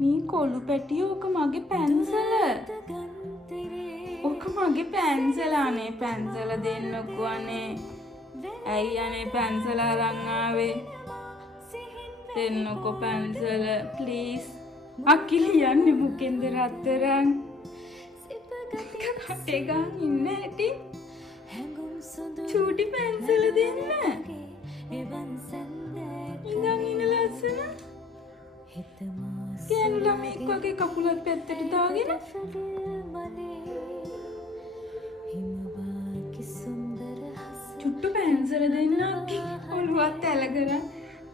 මේ කොළු පැටිය ඕක මගේ පැන්සල. ඕක මගේ පැන්සල අනේ පැන්සල දෙන්නකෝ අනේ. ඇයි අනේ පැන්සල අරන් ආවේ? දෙන්නකෝ පැන්සල ප්ලීස්. අකිලි යන්නේ මොකෙන්ද රත්තරන්? කටේ ගන් ඉන්න ඇටි. චූටි පැන්සල දෙන්න. ඉඳන් ඉන්න ලස්සන. ගෑනු ළමෙක් වගේ කකුලත් පැත්තට දාගෙන. චුට්ටු පැන්සල දෙන්න අක්කි. ඔළුවත් ඇල කරන්.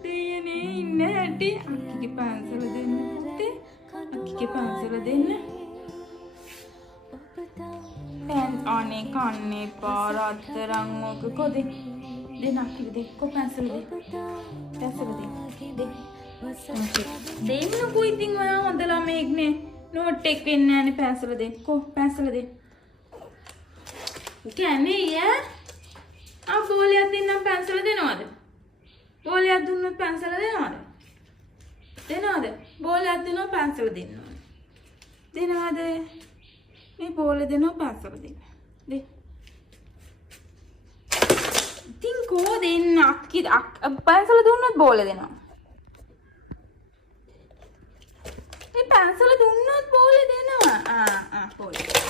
දෙයනේ ඉන්න ඇටි. අක්කිගේ පැන්සල දෙන්න පුතේ. අක්කිගේ පැන්සල දෙන්න. පැන් අනේ කන්නේ පාරතරන් මොක කොදේ. දෙන්න අක්කිගේ දෙක්කෝ පැන්සල දෙන්න. පැන්සල දෙන්න. දෙන්නකෝ ඉතින් ඔයා හොඳ ළමෙක්නේ. නෝට් එක වෙන්නේ නැනේ පැන්සල දෙන්න. කො පැන්සල දෙන්න. කියන්නේ යා බෝලයක් දෙන්නම් පැන්සල දෙනවද? බෝලයක් දුන්නොත් පැන්සල දෙනවද? දෙනවද? බෝලයක් දෙනවා පැන්සල දෙන්නවද? දෙනවද? මේ බෝලේ දෙනවා පැන්සල දෙන්න. දෙන්න. ඉතින් කෝ දෙන්න අක්කි පැන්සල දුන්නොත් බෝලේ දෙනවා. මේ පැන්සල දුන්නොත් බෝලේ දෙනවා. බෝලේ.